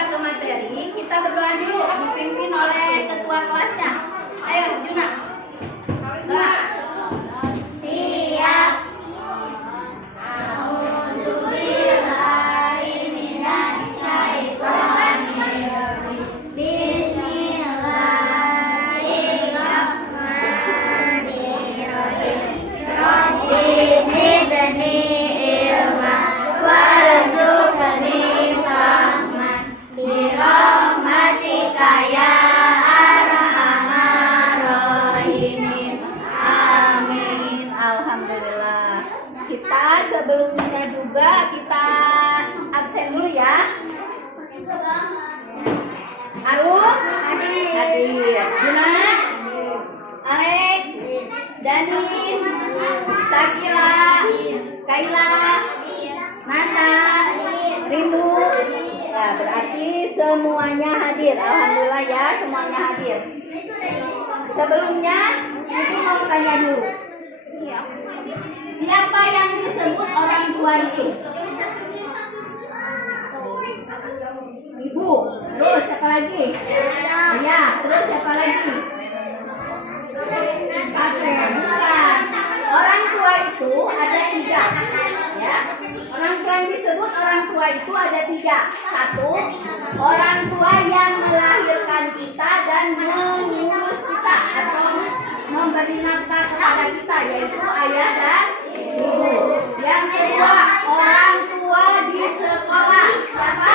kita ke materi, kita berdoa dulu dipimpin oleh ketua kelasnya. Ayo Juna. Siap. Sebelumnya juga kita absen dulu ya. Arul, hadir. Juna, Alek, Danis, Sakila, Kaila, Nata, Rindu. Nah, berarti semuanya hadir. Alhamdulillah ya, semuanya hadir. Sebelumnya, Ibu mau tanya dulu. Siapa yang disebut orang tua itu? Ibu. Terus siapa lagi? Ya, terus siapa lagi? Kakek. Bukan. Orang tua itu ada 3. Ya. Orang tua yang disebut orang tua itu ada 3. 1, orang tua yang melahirkan kita dan mengurus kita atau memberi nafkah kepada kita, yaitu ayah dan ibu. Yang kedua, orang tua di sekolah. Siapa?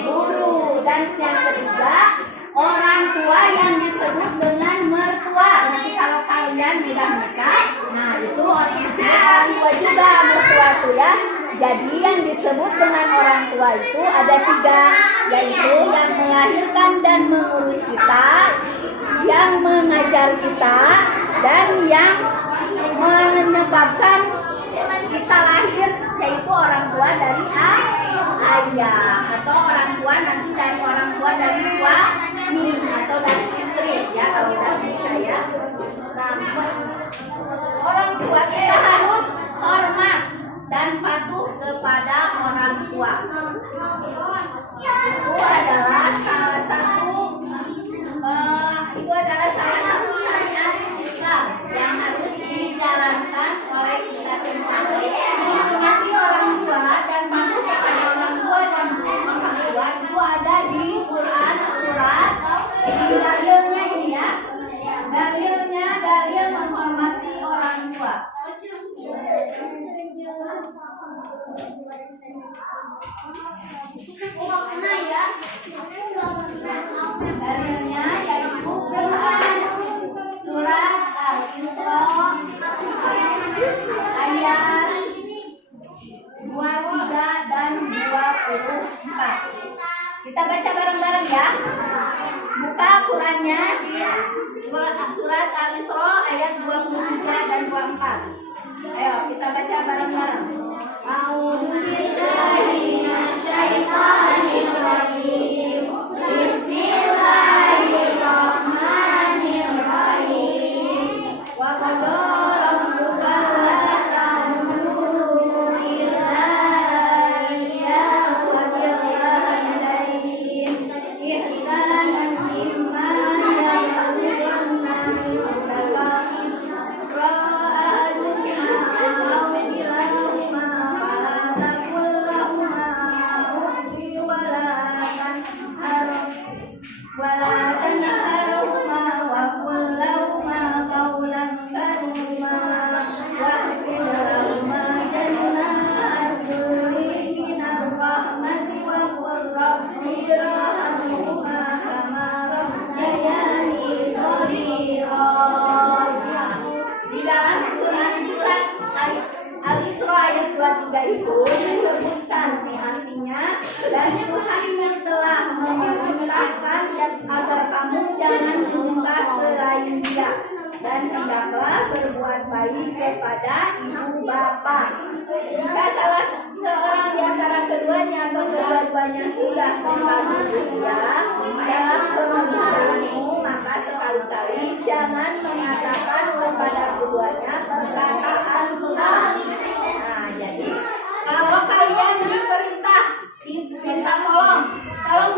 Guru. Dan yang ketiga, orang tua yang disebut dengan mertua. Nanti kalau kalian sudah menikah, nah itu orang tua juga mertua itu ya. Jadi yang disebut dengan orang tua itu ada 3, yaitu yang melahirkan dan mengurus kita, yang mengajar kita, dan yang menyebabkan kita lahir, yaitu orang tua dari ayah, atau orang tua nanti dari orang tua dari suami atau dari istri ya kalau udah menikah ya. Nah, orang tua kita harus hormat dan patuh kepada orang tua. Itu adalah salah satu syariat Islam yang harus dijalankan oleh kita semua. Menghormati orang tua dan patuh kepada orang tua dan orang tua itu ada di Quran surat dalilnya ini ya. Dalil menghormati orang tua. Dalilnya yaitu Quran surat Al-Isra ayat 23 dan 24. Kita baca bareng-bareng ya. Buka Qurannya di surat Al-Isra ayat 23 dan 24. Ayo kita baca bareng-bareng. A'udzubillahi minasyaitonirrajim. Bismillahirrahmanirrahim. Wa qadara rabbuka alla ta'budu illa iyyahu wa bil walidayni ihsanan imma yablughanna indaka itu disebutkan nih artinya, dan Tuhan telah memerintahkan agar kamu jangan menyembah selain Dia, dan hendaklah berbuat baik kepada ibu bapa. Jika salah seorang di antara keduanya atau kedua-duanya sudah terlalu usia dalam pernikahanmu, maka sekali-kali jangan mengatakan kepada keduanya perkataan Tuhan. Nah, jadi kalau kalian diminta tolong, kalau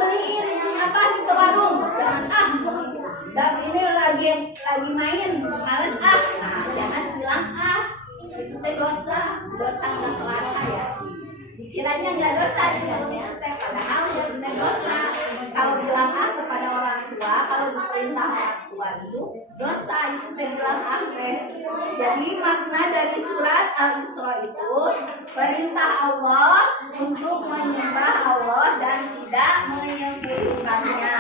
males ah, nah jangan bilang ah, itu teh dosa nggak terasa ya. Dikiranya nggak dosa itu teh, padahal ya benar dosa. Kalau bilang ah kepada orang tua, kalau diperintah orang tua itu dosa, itu teh bilang ah teh. Jadi makna dari surat Al-Isra itu perintah Allah untuk menyembah Allah dan tidak menyekutukannya.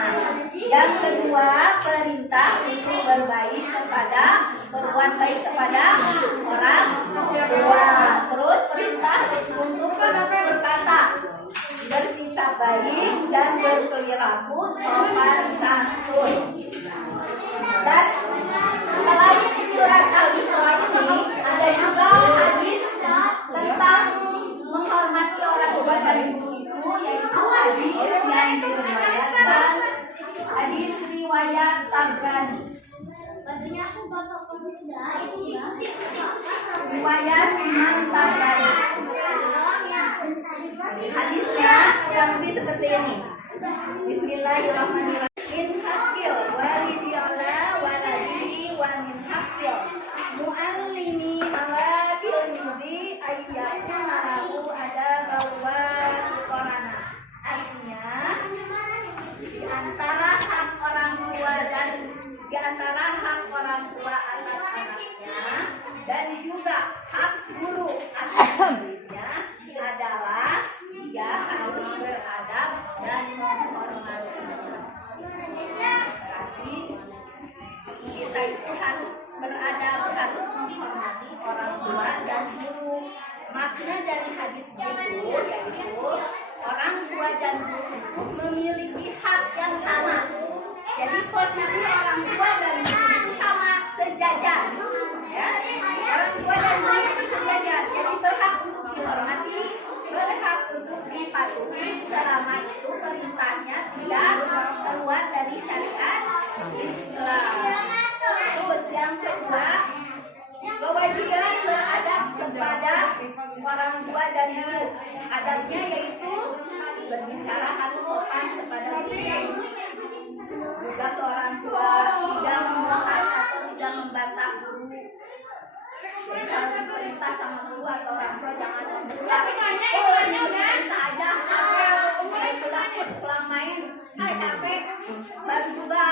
Yang kedua, perintah untuk berbuat baik kepada orang tua. Terus perintah untuk berkata, bersikap baik dan berperilaku sopan santun. Dan selain surat Al-Isra ini ada juga hadis tentang menghormati orang tua dan ibu itu, yaitu hadis yang diriwayatkan hadis riwayat Tabrani. Riwayat Imam Tabrani. Hadisnya kurang lebih seperti ini. Bismillahirrahmanirrahim. Min hakil walidi ala waladi wa min hakil muallimi mawadil mudi ayyakun lahu ada bahwa korana. Artinya di antara hak orang tua atas anaknya dan juga hak guru atas muridnya adalah dia harus beradab dan menghormati. Berarti kita itu harus beradab, harus menghormati orang tua dan guru. Makna dari hadis itu yaitu orang tua dan guru itu memiliki hak yang sama. Jadi posisi orang tua dan guru itu sama, sejajar. Ya, orang tua dan guru itu sejajar. Jadi berhak untuk dihormati, berhak untuk dipatuhi selama itu perintahnya tidak keluar dari syariat Islam. Terus yang kedua, kewajiban beradab kepada orang tua dan guru. Adabnya yaitu berbicara harus sopan kepada guru. Juga ke orang tua tidak memohon atau tidak membantah guru. Jadi kalau diperintah sama guru atau orang tua jangan perintah aja. Mulai sudah pulang main, capek, baru juga